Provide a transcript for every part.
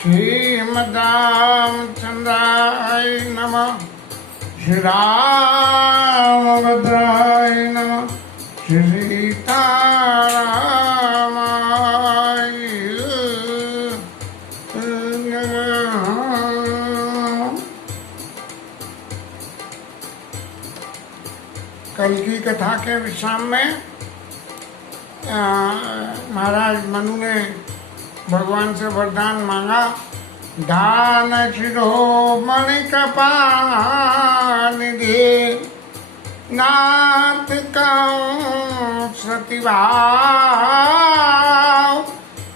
श्रीमद्रामचन्द्राय नमः। श्रीरामभद्राय नमः। श्रीसीतारामाय कल की कथा के विश्राम में महाराज मनु ने भगवान से वरदान मांगा। दान शिरोमणि कृपानिधि नाथ कहूँ सतिभाव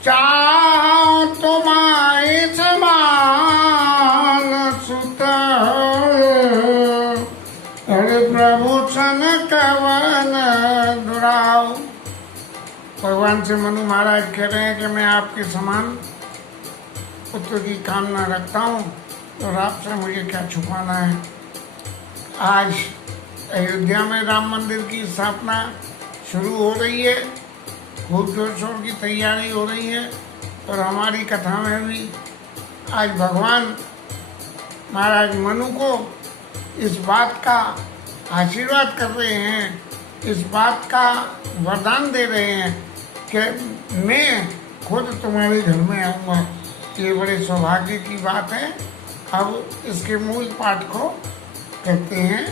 चाहो तुम्हारे समान सुत हरे प्रभु सन कवन दुराव। भगवान से मनु महाराज कह रहे हैं कि मैं आपके समान पुत्र की कामना रखता हूँ और आपसे मुझे क्या छुपाना है। आज अयोध्या में राम मंदिर की स्थापना शुरू हो रही है, खूब जोर शोर की तैयारी हो रही है और हमारी कथा में भी आज भगवान महाराज मनु को इस बात का आशीर्वाद कर रहे हैं, इस बात का वरदान दे रहे हैं कि मैं खुद तुम्हारे घर में आऊँगा। ये बड़े सौभाग्य की बात है। अब इसके मूल पाठ को कहते हैं।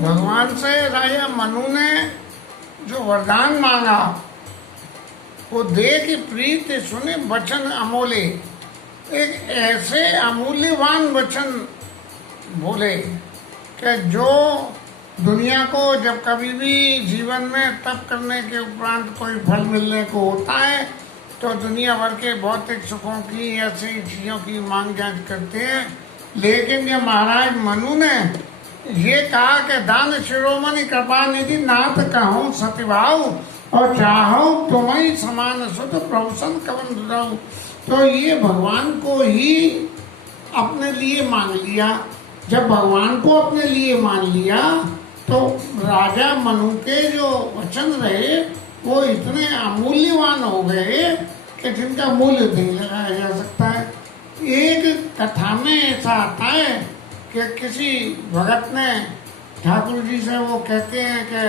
भगवान से राजा मनु ने जो वरदान मांगा वो दे की प्रीत सुने वचन अमोले। एक ऐसे अमूल्यवान वचन बोले कि जो दुनिया को जब कभी भी जीवन में तप करने के उपरांत कोई फल मिलने को होता है तो दुनिया भर के भौतिक सुखों की ऐसी चीजों की मांग जांच करते हैं। लेकिन जब महाराज मनु ने ये कहा कि दान शिरोमणि कृपानिधि नाथ कहूँ सतिभाव और चाहो तुम्हें समान सुत प्रभुसन कवन दुराऊ, तो ये भगवान को ही अपने लिए मान लिया। जब भगवान को अपने लिए मान लिया तो राजा मनु के जो वचन रहे वो इतने अमूल्यवान हो गए कि जिनका मूल्य नहीं लगाया जा सकता है। एक कथा में ऐसा आता है कि किसी भगत ने ठाकुर जी से वो कहते हैं कि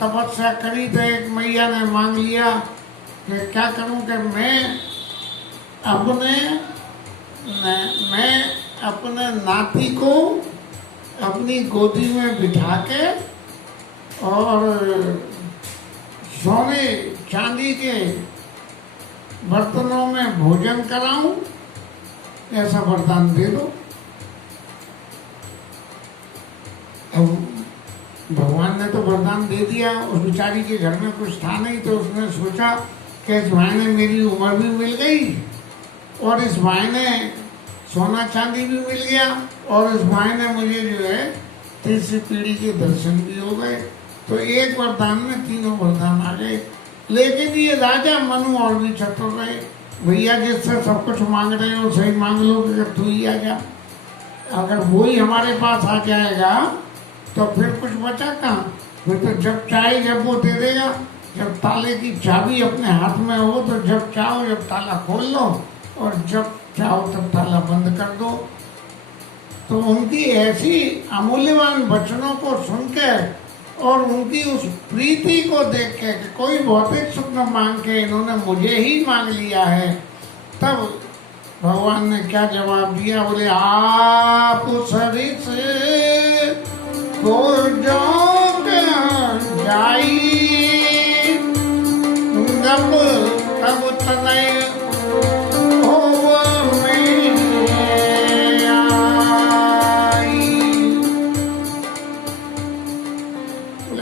तपस्या करी तो एक मैया ने मांग लिया कि क्या करूं कि मैं अपने नाती को अपनी गोदी में बिठा के और सोने चांदी के बर्तनों में भोजन कराऊं, ऐसा वरदान दे दो। अब भगवान ने तो वरदान दे दिया, उस बेचारी के घर में कुछ था नहीं तो उसने सोचा कि इस भाई ने मेरी उम्र भी मिल गई और इस भाई ने सोना चांदी भी मिल गया और इस भाई ने मुझे जो है तीसरी पीढ़ी के दर्शन भी हो गए। तो एक वरदान में तीनों वरदान आ गए। लेकिन ये राजा मनु और भी चतुर रहे। भैया जिससे सब कुछ मांग रहे हो सही मांग लो कि तू ही आ जा। अगर वो ही हमारे पास आ जाएगा तो फिर कुछ बचा कहाँ। फिर तो जब चाहे जब वो दे देगा। जब ताले की चाबी अपने हाथ में हो तो जब चाहो जब ताला खोल लो और जब चाहो तब ताला बंद कर दो। तो उनकी ऐसी अमूल्यवान वचनों को सुनकर और उनकी उस प्रीति को देख के कि कोई भौतिक सुख न मांग के इन्होंने मुझे ही मांग लिया है, तब भगवान ने क्या जवाब दिया। बोले आप सरिस को जो जाई तब तनय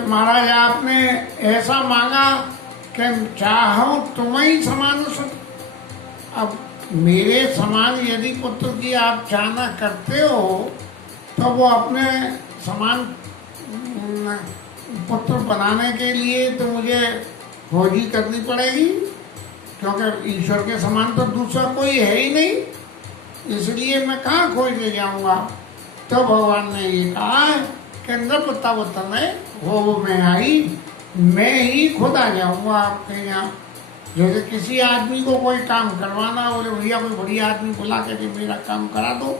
महाराज आपने ऐसा मांगा कि चाहो तुम्हें समान सुख। अब मेरे समान यदि पुत्र की आप चाहना करते हो तो वो अपने समान पुत्र बनाने के लिए तो मुझे खोजी करनी पड़ेगी, क्योंकि ईश्वर के समान तो दूसरा कोई है ही नहीं, इसलिए मैं कहाँ खोजने जाऊंगा। तो भगवान ने ये कहा कि नृपता तनय हो में आई, मैं ही खुद आ जाऊंगा आपके यहाँ। जैसे किसी आदमी को कोई काम करवाना, बोले भैया कोई बढ़िया आदमी बुला के मेरा काम करा दो।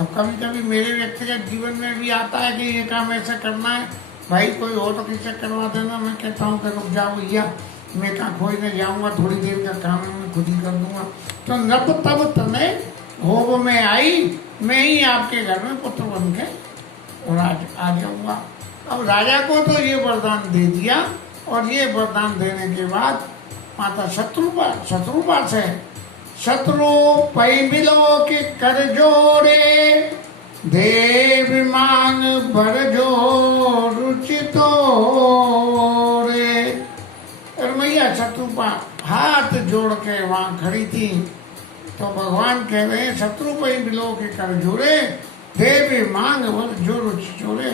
अब कभी कभी मेरे व्यक्तिगत जीवन में भी आता है कि ये काम ऐसा करना है, भाई कोई हो तो किससे करवा देना। मैं कहता हूँ कि रुक जाओ भैया, मैं कहाँ खोजने जाऊँगा, थोड़ी देर का काम है, मैं खुद ही कर दूंगा। तो नृप तब तनय हो में आई, मैं ही आपके घर में पुत्र बन के और आ जाऊँगा। अब राजा को तो ये वरदान दे दिया, और ये वरदान देने के बाद माता शत्रुपा से शत्रु पै बिलो के कर जोड़े, देव मांग भर जो रुचितो रे। और मैया शत्रुपा हाथ जोड़ के वहां खड़ी थी, तो भगवान कह रहे हैं शत्रु पै बिलो के कर जोड़े, देव मांग भर जो रुचि जोड़े।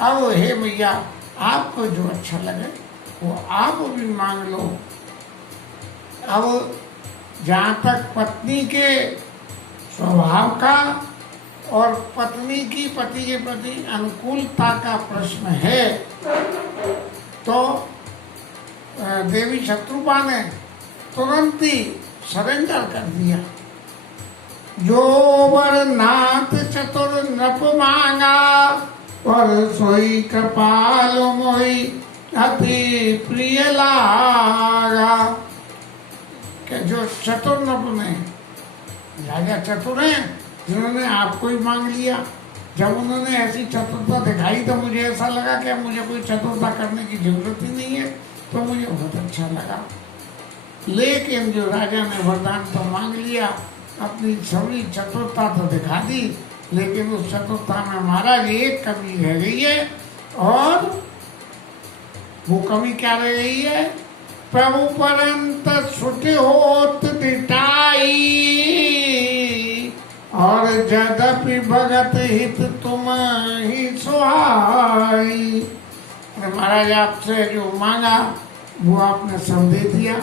अब हे मैया, आपको जो अच्छा लगे वो आप भी मांग लो। अब जहाँ तक पत्नी के स्वभाव का और पत्नी की पति के प्रति अनुकूलता का प्रश्न है, तो देवी शत्रुपा ने तुरंत ही सरेंडर कर दिया। जो वर नाथ चतुर नृप मांगा, और सोई कृपाल मोई अति प्रिय लागा। कि जो चतुर नृप ने, राजा चतुर हैं जिन्होंने आपको ही मांग लिया। जब उन्होंने ऐसी चतुरता दिखाई तो मुझे ऐसा लगा कि मुझे कोई चतुरता करने की जरूरत ही नहीं है, तो मुझे बहुत अच्छा लगा। लेकिन जो राजा ने वरदान तो मांग लिया, अपनी सभी चतुरता तो दिखा दी, लेकिन उस चतुरता में महाराज एक कमी रह गई है। और वो कमी क्या रह गई है? प्रभु परंत सुट होत दिटाई, और जदपि भगत हित तुम ही सुहाई। महाराज आपसे जो मांगा वो आपने सब दे दिया।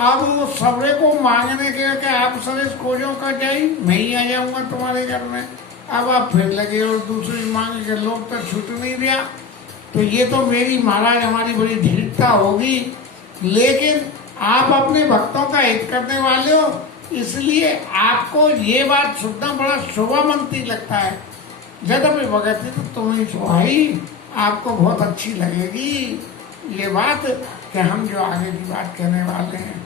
अब वो सबरे को मांगने के कि आप सरेस खोजों का जाई, मैं ही आ जाऊंगा तुम्हारे घर में। अब आप फिर लगे और दूसरी मांग के लोग तो छूट नहीं दिया। तो ये तो मेरी महाराज हमारी बड़ी धीरता होगी, लेकिन आप अपने भक्तों का हित करने वाले हो, इसलिए आपको ये बात सुनना बड़ा शोभामंती लगता है। जब अभी भगत तो तुम्हें सुहाई, आपको बहुत अच्छी लगेगी ये बात कि हम जो आगे की बात कहने वाले हैं।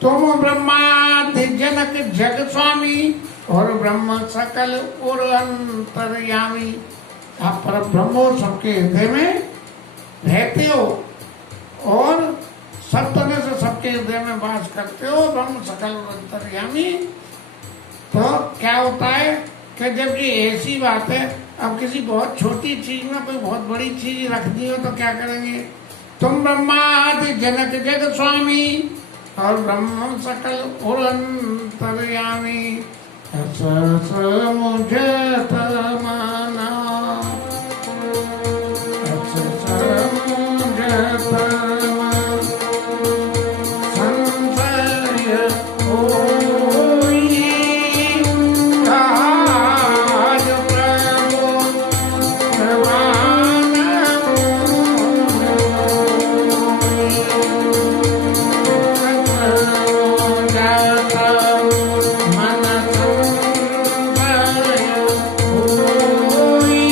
तुम ब्रह्मादि जनक जग स्वामी, और ब्रह्म सकल और अंतर्यामी। आप पर ब्रह्मो सबके हृदय में रहते हो, और सब तरह से सबके हृदय में वास करते हो, ब्रह्म सकल और अंतर्यामी। तो क्या होता है कि जब ये ऐसी बात है, अब किसी बहुत छोटी चीज में कोई बहुत बड़ी चीज रखनी हो तो क्या करेंगे? तुम ब्रह्मादि जनक जग स्वामी, और ब्रह्म सकल और अंतर्यामी। ऐसा मुझे तमन्ना, ऐसा मुझे तमन्ना, संशय होई आज प्रभु भगवान मन संशय होई।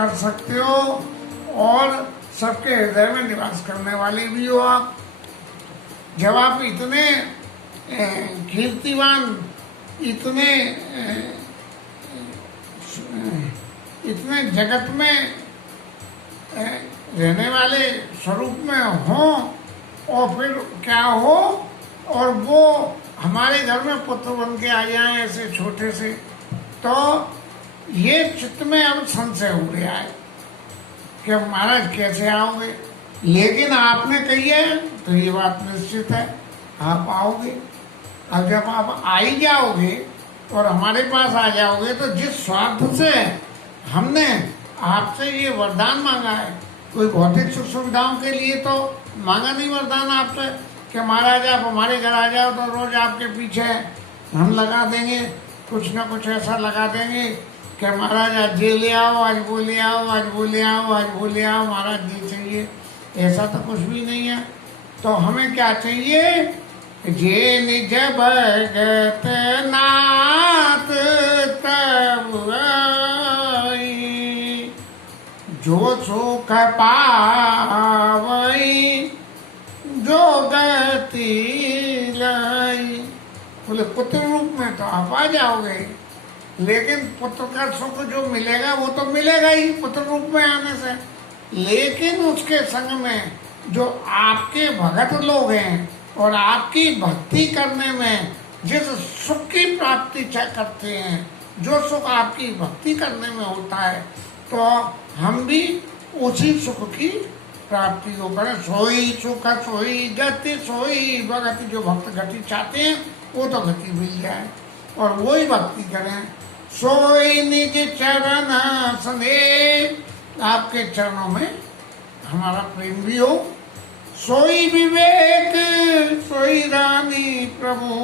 कर सकते हो और सबके हृदय में निवास करने वाले भी हो आप। जब आप इतने कीर्तिवान, इतने जगत में रहने वाले स्वरूप में हो और फिर क्या हो और वो हमारे घर में पुत्र बन के आ जाए ऐसे छोटे से, तो ये चित्त में अब संशय हो गया है कि महाराज कैसे आओगे। लेकिन आपने कही है तो ये बात निश्चित है, आप आओगे। अब जब आप आ ही जाओगे और हमारे पास आ जाओगे तो जिस स्वार्थ से हमने आपसे ये वरदान मांगा है, कोई भौतिक सुख सुविधाओं के लिए तो मांगा नहीं वरदान आपसे कि महाराज आप हमारे घर आ जाओ तो रोज आपके पीछे हम लगा देंगे, कुछ ना कुछ ऐसा लगा देंगे कि महाराज आज ये ले आओ, आज वो ले आओ, आज वो ले आओ, आज वो ले आओ, महाराज ये चाहिए। ऐसा तो कुछ भी नहीं है। तो हमें क्या चाहिए? जे निज भगत नाथ तब आई, जो सुख पावई जो गति लाई। बोले पुत्र रूप में तो आप आ जाओगे, लेकिन पुत्र का सुख जो मिलेगा वो तो मिलेगा ही पुत्र रूप में आने से, लेकिन उसके संग में जो आपके भगत लोग हैं और आपकी भक्ति करने में जिस सुख की प्राप्ति करते हैं, जो सुख आपकी भक्ति करने में होता है, तो हम भी उसी सुख की प्राप्ति को करें। सोई सुख सोई गति सोई भगति, जो भक्त गति चाहते हैं वो तो गति मिल जाए और वही भक्ति करें। सोई निज चरण स्नेह, आपके चरणों में हमारा प्रेम भी हो। सोई विवेक सोई रानी प्रभु,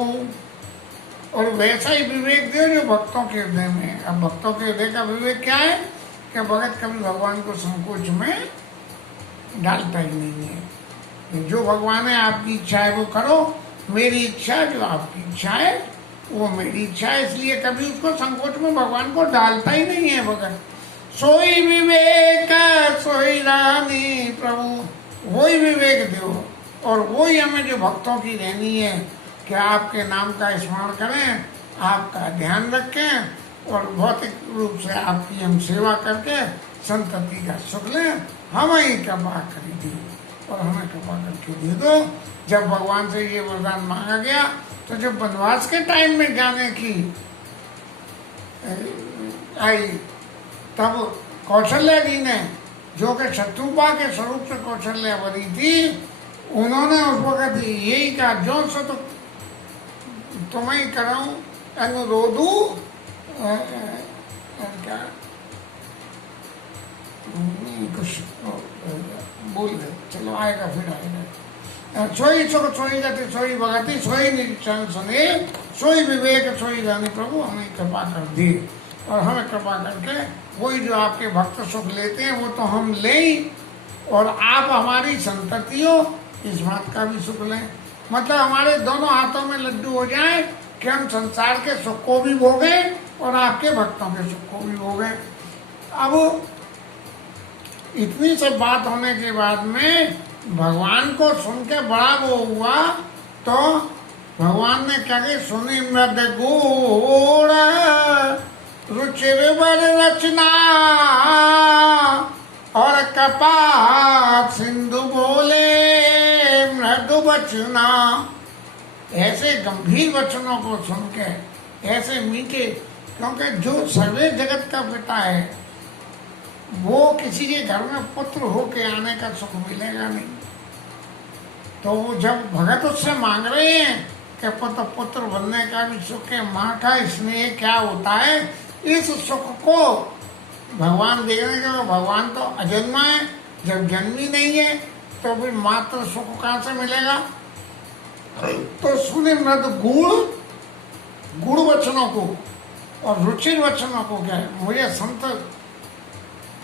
और वैसा ही विवेक दे जो भक्तों के हृदय में। अब भक्तों के हृदय का विवेक क्या है कि भगत कभी भगवान को संकोच में डालता ही नहीं है। जो भगवान है आपकी इच्छा है वो करो, मेरी इच्छा जो आपकी इच्छा है वो मेरी इच्छा है, इसलिए कभी उसको संकोच में भगवान को डालता ही नहीं है भगत। सोई विवेक सोई रानी प्रभु, वही विवेक दो और वही हमें जो भक्तों की रहनी है कि आपके नाम का स्मरण करें, आपका ध्यान रखें और भौतिक रूप से आपकी हम सेवा करके संतति का सुख लें। हमें कृपा खरीदी और हमें कृपा करके दे दो। जब भगवान से ये वरदान मांगा गया तो जब वनवास के टाइम में जाने की आई, तब कौशल्या जी ने, जो कि शत्रुपा के स्वरूप से कौशल्या बनी थी, उन्होंने उस वक्त यही कहा, जो सो तो तुम्हें कराऊं अनुरोधू क्या कुछ बोल गए, चलो आएगा फिर आएगा। सोई सुख सोई गति सोई भगति सोई निरीक्षण सुने सोई विवेक सोई रानी प्रभु, हमें कृपा कर दी और हमें कृपा करके वही जो आपके भक्त सुख लेते हैं वो तो हम लें और आप हमारी संतति हो इस बात का भी सुख लें। मतलब हमारे दोनों हाथों में लड्डू हो जाए कि हम संसार के सुख को भी भोगे और आपके भक्तों के सुख को भी भोगे। अब इतनी सब बात होने के बाद में भगवान को सुन के बड़ा वो हुआ, तो भगवान ने क्या कही, सुनी मृद गुण रुचिर बर रचना और कपात सिंधु बोले मृदु वचना। ऐसे गंभीर वचनों को सुन के, ऐसे मीठे, क्योंकि जो सर्वे जगत का पिता है वो किसी के घर में पुत्र होके आने का सुख मिलेगा नहीं। तो वो जब भगत उससे मांग रहे हैं कि पुत्र बनने का भी सुख है, माँ का स्नेह क्या होता है, इस सुख को भगवान देखने के, भगवान तो अजन्मा है, जब जन्म ही नहीं है तो फिर मात्र सुख कहाँ से मिलेगा। तो सुने मृद गुण वचनों को और रुचिर वचनों को, क्या है, मुझे संत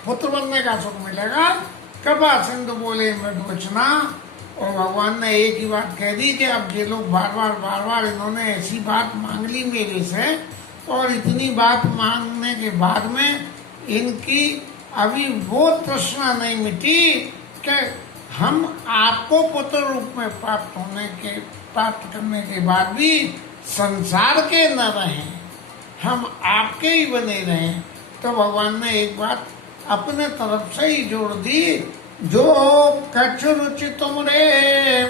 पुत्र बनने का सुख मिलेगा। कृपा सिंधु बोले मृद वचना, और भगवान ने एक ही बात कह दी कि अब ये लोग बार बार इन्होंने ऐसी बात मांग ली मेरे से, और इतनी बात मांगने के बाद में इनकी अभी वो तृष्णा नहीं मिटी कि हम आपको पुत्र रूप में प्राप्त करने के बाद भी संसार के न रहें, हम आपके ही बने रहें। तो भगवान ने एक बात अपने तरफ से ही जोड़ दी, जो कछु रुचि तुमरे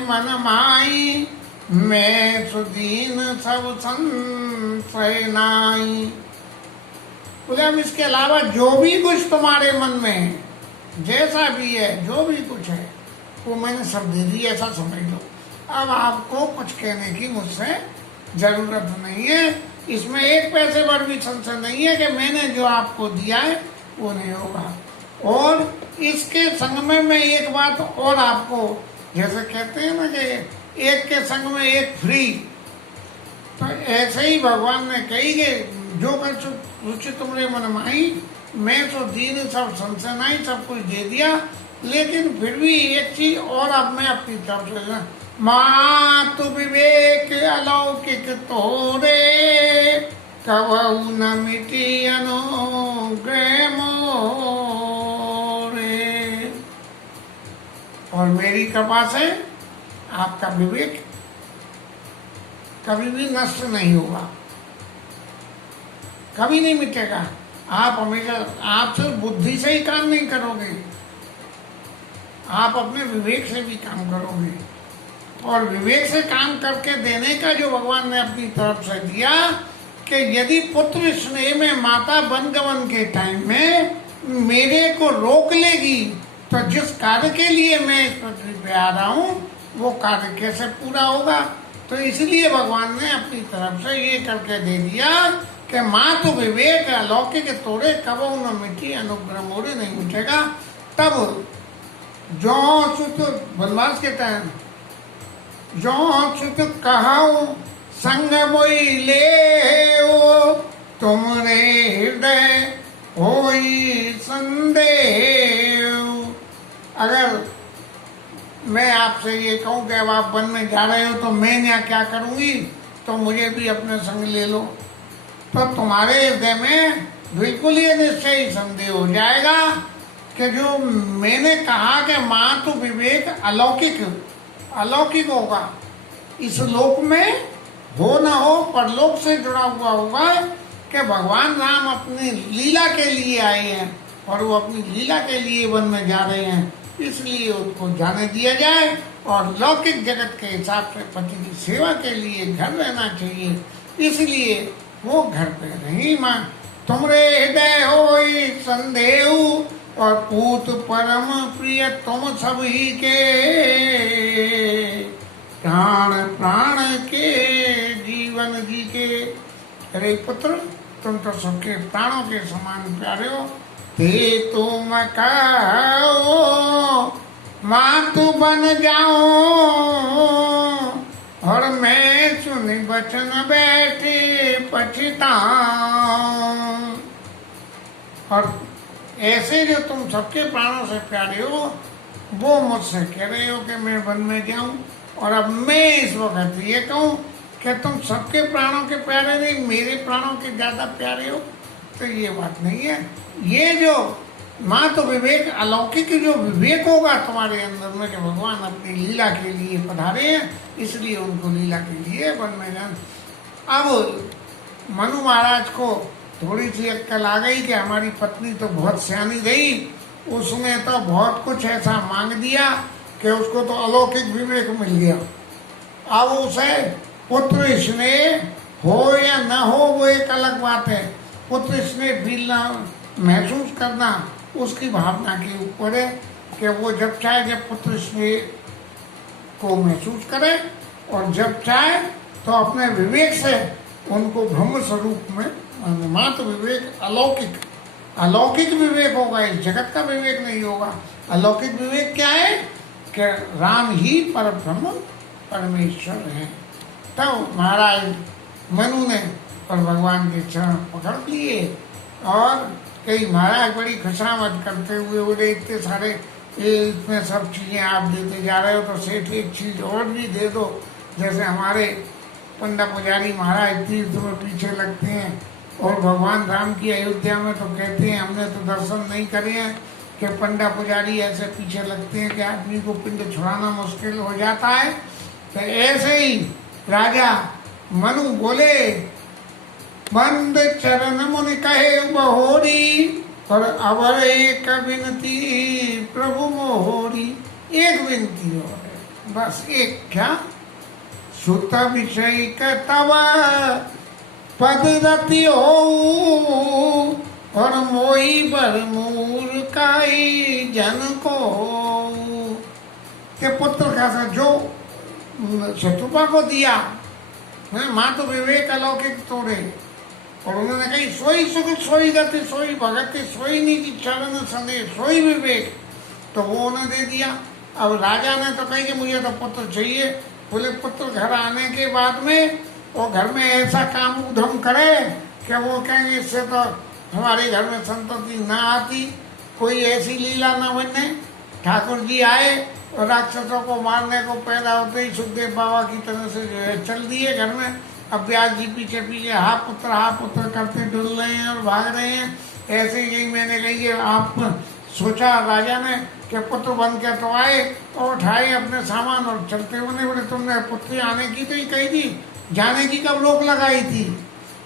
मन माई, मैं सुदीन सब संशय नाई। बोले अब इसके अलावा जो भी कुछ तुम्हारे मन में है, जैसा भी है, जो भी कुछ है, वो मैंने सब दे दी, ऐसा समझ लो। अब आपको कुछ कहने की मुझसे जरूरत नहीं है। इसमें एक पैसे पर भी संशय नहीं है कि मैंने जो आपको दिया है वो नहीं होगा। और इसके संग में मैं एक बात और आपको, जैसे कहते हैं ना कि एक के संग में एक फ्री, तो ऐसे ही भगवान ने कही कि जो कर रुचि तुमरे मन माई, मैं तो दीन सब संशय नहीं, सब कुछ दे दिया। लेकिन फिर भी एक चीज और अब मैं अपनी तरफ से, मातु विवेक अलौकिक तोरे, कबहु न मिटी अनुग्रह मोरे। और मेरी कृपा से आपका विवेक कभी भी नष्ट नहीं होगा, कभी नहीं मिटेगा। आप हमेशा, आप सिर्फ बुद्धि से ही काम नहीं करोगे, आप अपने विवेक से भी काम करोगे। और विवेक से काम करके देने का जो भगवान ने अपनी तरफ से दिया, कि यदि पुत्र स्नेह में माता वनगमन के टाइम में मेरे को रोक लेगी, तो जिस कार्य के लिए मैं इस पृथ्वी पे आ रहा हूँ वो कार्य कैसे पूरा होगा। तो इसलिए भगवान ने अपनी तरफ से ये करके दे दिया कि मातु विवेक अलौकिक तोड़े, कबहु न मिटी अनुग्रह मोरे, नहीं मिटेगा। तब जो सुत वनवास के टाइम, जो सुत कहाऊ संग मोई ले, तुमरे हृदय होई संदेह। अगर मैं आपसे ये कहूँ कि अब आप वन में जा रहे हो तो मैं यहाँ क्या करूँगी, तो मुझे भी अपने संग ले लो, तो तुम्हारे हृदय में बिल्कुल ये निश्चय ही संदेह हो जाएगा कि जो मैंने कहा कि मातु विवेक अलौकिक होगा, इस लोक में हो ना हो, परलोक से जुड़ा हुआ होगा कि भगवान राम अपनी लीला के लिए आए हैं और वो अपनी लीला के लिए वन में जा रहे हैं, इसलिए उनको जाने दिया जाए। और लौकिक जगत के हिसाब से पति की सेवा के लिए घर रहना चाहिए, इसलिए वो घर पे रही। माँ तुमरे हृदय होई संदेह, और पूत परम प्रिय तुम सब ही के, प्राण के जीवन जी के। अरे पुत्र, तुम तो सबके प्राणों के समान प्यारे हो। ते तुम कहो मातु बन जाओ, और मैं सुनी बचन बैठे पछताऊं। और ऐसे जो तुम सबके प्राणों से प्यारे हो, वो मुझसे कह रहे हो कि मैं वन में जाऊं, और अब मैं इस वक्त ये कहूं कि तुम सबके प्राणों के प्यारे नहीं, मेरे प्राणों के ज्यादा प्यारे हो, तो ये बात नहीं है। ये जो माँ तो विवेक अलौकिक जो विवेक होगा तुम्हारे अंदर में, कि भगवान अपनी लीला के लिए पधारे हैं, इसलिए उनको लीला के लिए वन में जाना। अब मनु महाराज को थोड़ी सी अक्कल आ गई कि हमारी पत्नी तो बहुत सियानी रही, उसने तो बहुत कुछ ऐसा मांग दिया कि उसको तो अलौकिक विवेक मिल गया। अब उसे पुत्र स्नेह हो या न हो वो एक अलग बात है, पुत्र स्नेह फीलना, महसूस करना उसकी भावना के ऊपर है कि वो जब चाहे जब पुत्र स्नेह को महसूस करे, और जब चाहे तो अपने विवेक से उनको ब्रह्म स्वरूप में, मात्र विवेक अलौकिक विवेक होगा, इस जगत का विवेक नहीं होगा। अलौकिक विवेक क्या है कि राम ही पर ब्रह्म परमेश्वर है। तब महाराज मनु ने और भगवान के चरण पकड़ लिए, और कई महाराज बड़ी खुशामद करते हुए बोले, इतने सारे इसमें सब चीजें आप देते जा रहे हो, तो सेठ एक चीज और भी दे दो। जैसे हमारे पंडा पुजारी महाराज तीर्थ में पीछे लगते हैं, और भगवान राम की अयोध्या में तो कहते हैं हमने तो दर्शन नहीं करे हैं कि पंडा पुजारी ऐसे पीछे लगते हैं कि आदमी को पिंड छुड़ाना मुश्किल हो जाता है। तो ऐसे ही राजा मनु बोले, बंद चरण मुनि कहे बहोरी, और अवर एक विनती प्रभु मोहरी। एक विनती और है, बस एक, क्या? सुत विषय तब पद रति हो, और मोही बर मूर्खाई जन को। के पुत्र का सा जो शत्रुपा को दिया, माँ तो विवेक अलौकिक तोड़े, और उन्होंने कही सोई सुख सोई गति सोई भगति सोई नीति चरण संदेश सोई विवेक, तो वो उन्हें दे दिया। अब राजा ने तो कही कि मुझे तो पुत्र चाहिए। बोले पुत्र घर आने के बाद में वो घर में ऐसा काम उधम करे कि वो कहेंगे इससे तो हमारे घर में संतति ना आती, कोई ऐसी लीला ना बने। ठाकुर जी आए और राक्षसों को मारने को पैदा होते ही सुखदेव बाबा की तरह से जो है चल दिए घर में। अब व्यास जी पीछे पीछे हा पुत्र करते डुल रहे हैं और भाग रहे हैं। ऐसे ही मैंने कही आप सोचा राजा ने कि पुत्र बन के तो आए और उठाए अपने सामान और चलते बने। बोले तुमने पुत्री आने की तो ही कही थी, जाने की कब रोक लगाई थी?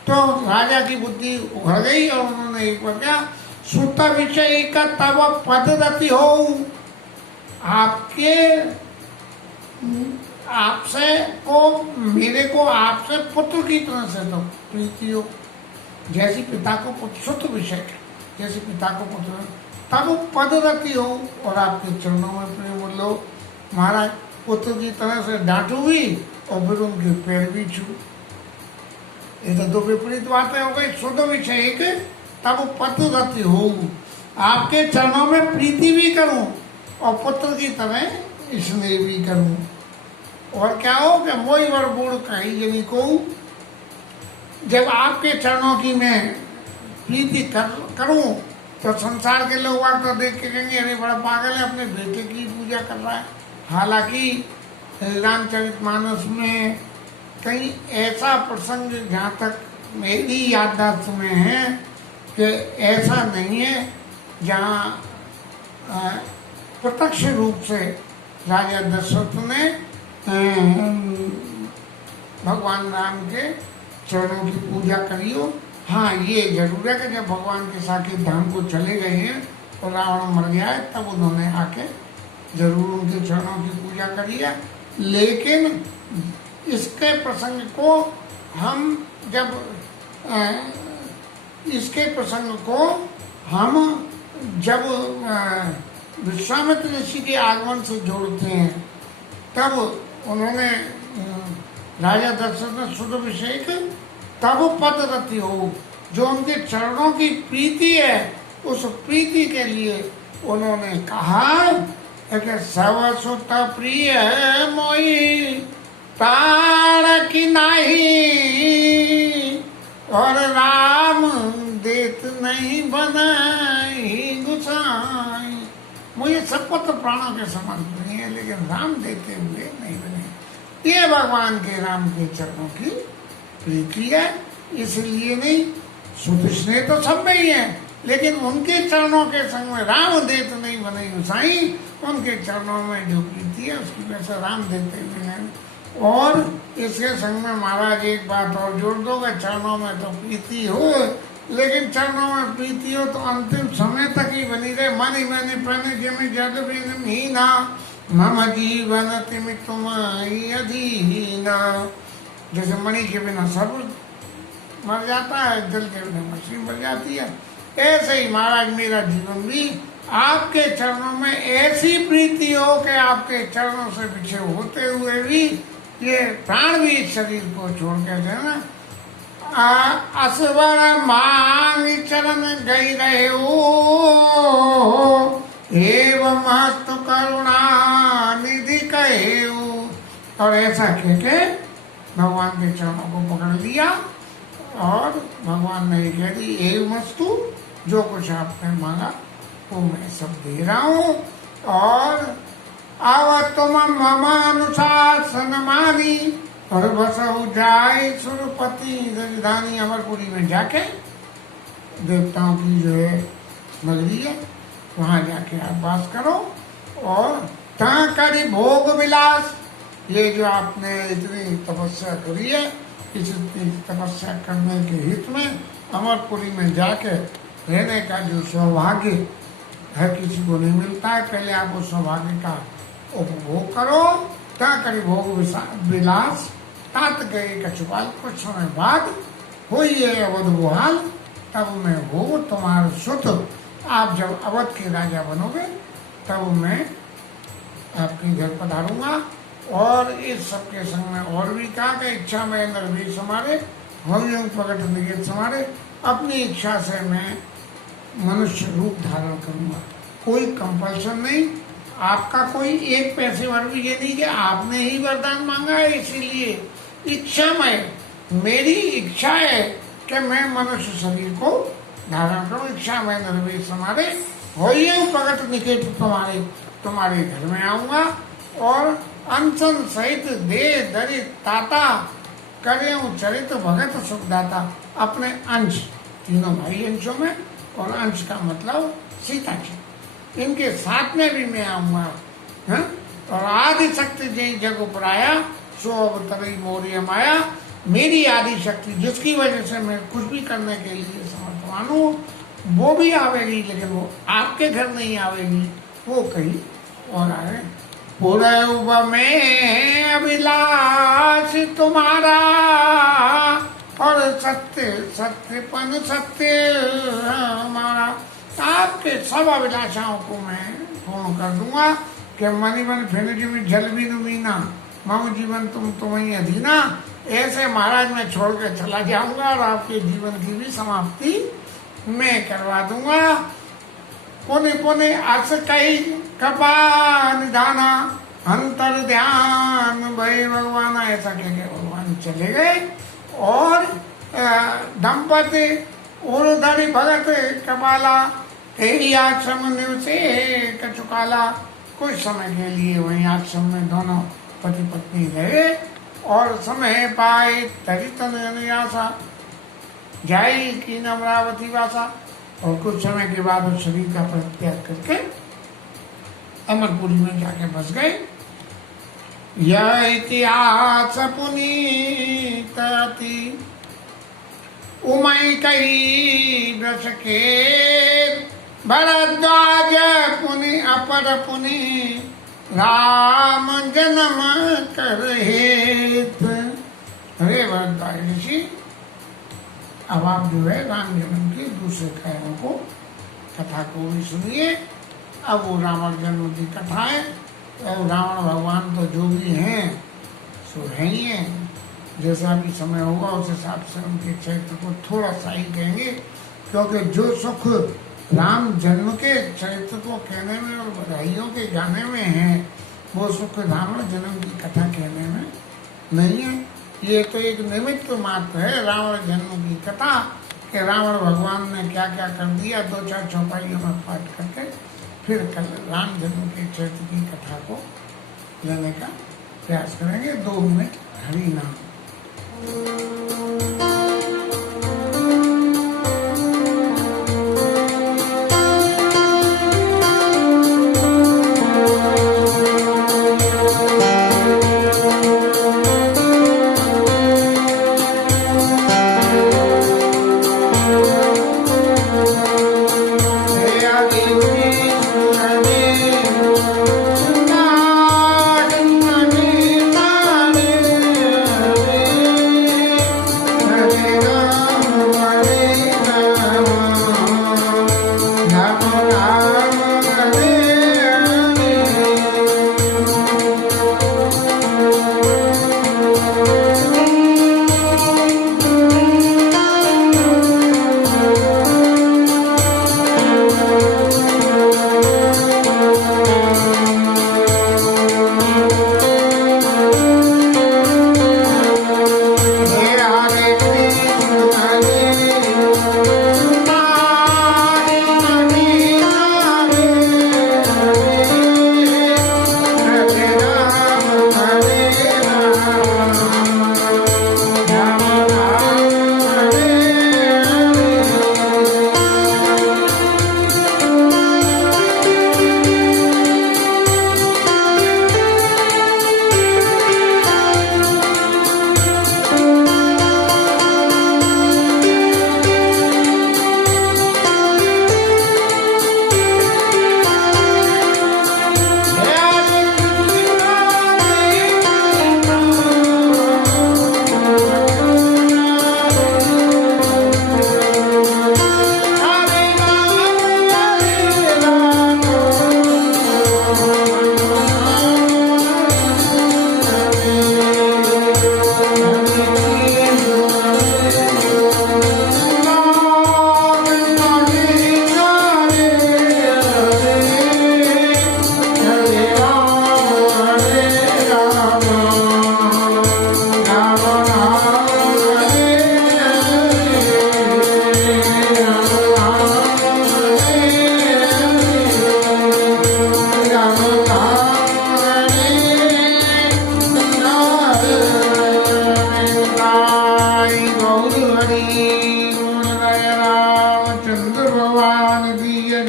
तो राजा की बुद्धि उभर गई और उन्होंने एक बार क्या, सुत विषय का तब पद रति हो, आपके आपसे को मेरे को आपसे पुत्र की तरह से तो प्रीति हो, जैसी पिता को पुत्र, सुत विषय जैसे पिता को पुत्र, तब पद रति हो और आपके चरणों में प्रेम लो। महाराज पुत्र की तरह से डांटू भी और फिर उनके पैर भी छू। ये तो दो विपरीत बातें हो गई। शुद्ध विषय एक, तब पद रति हो, आपके चरणों में प्रीति भी करूं और पुत्र की तरह स्नेह भी करूं। और क्या हो कि मोई वर बूढ़ कही जनी को, जब आपके चरणों की मैं प्रीति करूं तो संसार के लोग आकर तो देख के कहेंगे अरे बड़ा पागल है, अपने बेटे की पूजा कर रहा है। हालांकि रामचरितमानस में कहीं ऐसा प्रसंग जहाँ तक मेरी याददाश्त में है कि ऐसा नहीं है जहाँ प्रत्यक्ष रूप से राजा दशरथ ने भगवान राम के चरणों की पूजा करी हो। हाँ ये जरूर है कि जब भगवान के साकेत धाम को चले गए हैं और रावण मर गया है तब उन्होंने आके जरूर उनके चरणों की पूजा करी है। लेकिन इसके प्रसंग को हम जब विश्वामित्र ऋषि के आगमन से जोड़ते हैं तब उन्होंने राजा दशरथ ने शुद्ध विषय तब पद रति हो, जो उनके चरणों की प्रीति है उस प्रीति के लिए उन्होंने कहा कि सब सुत प्रिय मोई तार की नहीं, और राम देत नहीं बनाई गुसाई। मुझे सब पुत्र प्राणों के समान बने हैं लेकिन राम देते हुए नहीं बने। ये भगवान के राम के चरणों की प्रीति है, इसलिए नहीं। सुध स्नेह तो सब में ही है लेकिन उनके चरणों के संग में राम देत नहीं बने गुसाई। उनके चरणों में जो प्रीति है उसकी वजह से राम देते हुए नहीं। और इसके संग में महाराज एक बात और जोड़ दोगे, चरणों में तो प्रीति हो लेकिन चरणों में प्रीति हो तो अंतिम समय तक ही बनी रहे। मन ही मैंने पहने जमी जग बिन हीना, मम जीवन तिम तुम अधीना। जैसे मणि के बिना सब मर जाता है, जल के बिना मछली मर जाती है, ऐसे ही महाराज मेरा जीवन भी आपके चरणों में ऐसी प्रीति हो कि आपके चरणों से पीछे होते हुए भी ये प्राण भी इस शरीर को छोड़ के देना। असवर मांग चरण गई रहे हो, एवं महत्व करुणा निधि कहे। और ऐसा कहके भगवान के चरणों को पकड़ लिया और भगवान ने कह दी एवं वस्तु, जो कुछ आपने मांगा वो मैं सब दे रहा हूँ। और अब तुम ममानुशासन मानी, और बसहु जाय सुरपति राजधानी अमरपुरी में जाके देवताओं की जो है नगरी है, वहाँ जाके आप वास करो। और ता करी भोग विलास, ये जो आपने इतनी तपस्या करी है, इस इतनी तपस्या करने के हित में अमरपुरी में जाके रहने का जो सौभाग्य है किसी को नहीं मिलता है। पहले आप उस सौभाग्य का उपभोग करो। ता करी भोग विलास तात गए कछुपाल, कुछ समय बाद हुई है अवध बुहाल, तब मैं हो तुम्हारा सुत। आप जब अवध के राजा बनोगे तब मैं आपके घर पधारूंगा। और इस सबके संग में और भी कहा कि इच्छा में निर्भीक समारे, भव्य प्रकट निकेत समारे, अपनी इच्छा से मैं मनुष्य रूप धारण करूंगा। कोई कंपल्सन नहीं, आपका कोई एक पैसे भर भी ये नहीं कि आपने ही वरदान मांगा है, इसीलिए इच्छा में मेरी इच्छा है कि मैं मनुष्य शरीर को धारण करूं। इच्छा में निर्भीक समारे, होइए प्रकट निकेत तुम्हारे, तुम्हारे घर में आऊंगा। और अनशन सहित दे दरित ताता, करे चरित भगत सुखदाता। अपने अंश, तीनों भाई अंशों में, और अंश का मतलब सीता जी, इनके साथ में भी मैं आऊंगा। और आदि शक्ति जय जग उपराया, सो अवतरी मोरिय माया। मेरी आदि शक्ति जिसकी वजह से मैं कुछ भी करने के लिए समर्थवान हूँ वो भी आवेगी, लेकिन वो आपके घर नहीं आवेगी, वो कहीं और आए। पूर्व में अभिलाष तुम्हारा, और सत्य सत्यपन सत्य हमारा। आपके सब अभिलाषाओं को मैं पूर्ण कर दूंगा कि मनि मन फिर जीवी जल भी मीना, मम जीवन तुम्हें अधीना। ऐसे महाराज मैं छोड़ के चला जाऊंगा और आपके जीवन की भी समाप्ति मैं करवा दूंगा। पुण्य पुण्य अस कई कृपा निधाना, अंतर ध्यान भय भगवान। ऐसा कह के भगवान चले गए। और दंपति उर्धरि भगत कपाला, तेरी आश्रम निवसे कचुकाला। कुछ समय के लिए वही आश्रम में दोनों पति पत्नी रहे। और समय पाए तरित निराशा, जाई की अमरावती वासा। और कुछ समय के बाद उस शरीर का परित्याग करके अमरपुरी में जाके बस गए। यह इतिहास पुनीत अति, उमय कही दश के। भरद्वाज पुनि अपर पुनि, राम जन्म कर हेत। अरे भरद्वाज ऋषि, अब आप जो है राम जन्म के दूसरे कार्यों को, कथा को भी सुनिए। अब वो रावण जन्म की कथा है। और रावण भगवान तो जो भी हैं सो है ही है। जैसा भी समय होगा उस हिसाब से उनके चरित्र को थोड़ा सा ही कहेंगे, क्योंकि जो सुख राम जन्म के चरित्र को कहने में और बधाइयों के गाने में है, वो सुख रावण जन्म की कथा कहने में नहीं है। ये तो एक निमित्त मात्र है रावण जन्म की कथा, कि रावण भगवान ने क्या क्या कर दिया, 2-4 चौपाइयों में पाठ करके फिर कल राम जन्म के चरित्र की कथा को लेने का प्रयास करेंगे। 2 मिनट हरि नाम।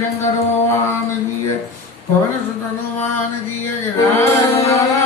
शंकर भगवान की जय, पवन सुत हनुमान की जय, राम